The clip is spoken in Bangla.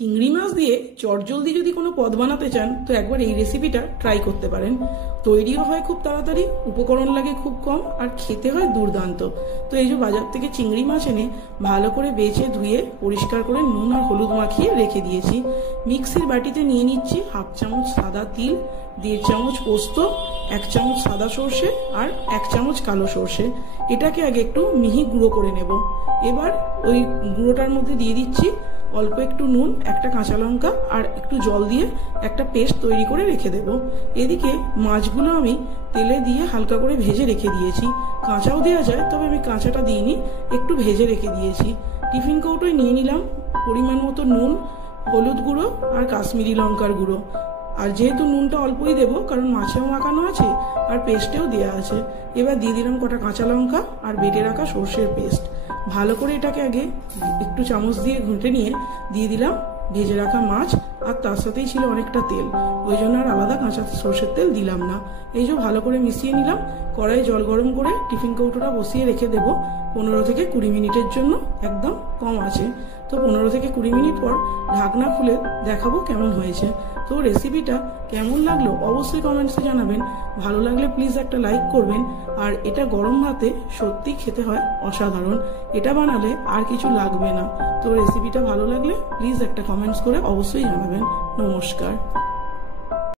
চিংড়ি মাছ দিয়ে চটজলদি যদি কোনো পদ বানাতে চান তো একবার এই রেসিপিটা ট্রাই করতে পারেন। তৈরিও হয় খুব তাড়াতাড়ি, উপকরণ লাগে খুব কম, আর খেতে হয় দুর্দান্ত। তো এই যে বাজার থেকে চিংড়ি মাছ এনে ভালো করে বেছে ধুয়ে পরিষ্কার করে নুন আর হলুদ মাখিয়ে রেখে দিয়েছি। মিক্সির বাটিতে নিয়ে নিচ্ছি হাফ চামচ সাদা তিল, 1.5 চামচ পোস্ত, 1 চামচ সাদা সর্ষে আর 1 চামচ কালো সর্ষে। এটাকে আগে একটু মিহি গুঁড়ো করে নেব। এবার ওই গুঁড়োটার মধ্যে দিয়ে দিচ্ছি অল্প একটু নুন, একটা কাঁচা লঙ্কা আর একটু জল দিয়ে একটা পেস্ট তৈরি করে রেখে দেব। এদিকে মাছগুলো আমি তেলে দিয়ে হালকা করে ভেজে রেখে দিয়েছি। কাঁচাও দেওয়া যায়, তবে আমি কাঁচাটা দিইনি, একটু ভেজে রেখে দিয়েছি। টিফিন কৌটোয় নিয়ে নিলাম পরিমাণ মতো নুন, হলুদ গুঁড়ো আর কাশ্মীরি লঙ্কার গুঁড়ো। আর যেহেতু নুনটা অল্পই দেবো, কারণ মাছেও মাখানো আছে আর পেস্টেও দেওয়া আছে। এবার দিয়ে দিলাম কটা কাঁচা লঙ্কা আর বেটে রাখা সর্ষের পেস্ট। ভালো করে এটাকে আগে একটু চামচ দিয়ে ঘুঁটে নিয়ে দিয়ে দিলাম ভেজে রাখা মাছ, আর তার সাথেই ছিল অনেকটা তেল, ওই জন্য আর আলাদা কাঁচা সর্ষের তেল দিলাম না। এই যে ভালো করে মিশিয়ে নিলাম। কড়াইয়ে জল গরম করে টিফিন কৌটোটা বসিয়ে রেখে দেবো 15 থেকে 20 মিনিটের জন্য, একদম কম আছে। তো 15 থেকে 20 মিনিট পর ঢাকনা খুলে দেখাবো কেমন হয়েছে। তো রেসিপিটা কেমন লাগলো অবশ্যই কমেন্টসে জানাবেন। ভালো লাগলে প্লিজ একটা লাইক করবেন। আর এটা গরম ভাতে সত্যি খেতে হয় অসাধারণ। এটা বানালে আর কিছু লাগবে না। তো রেসিপিটা ভালো লাগলে প্লিজ একটা কমেন্টস করে অবশ্যই জানাবেন। নমস্কার।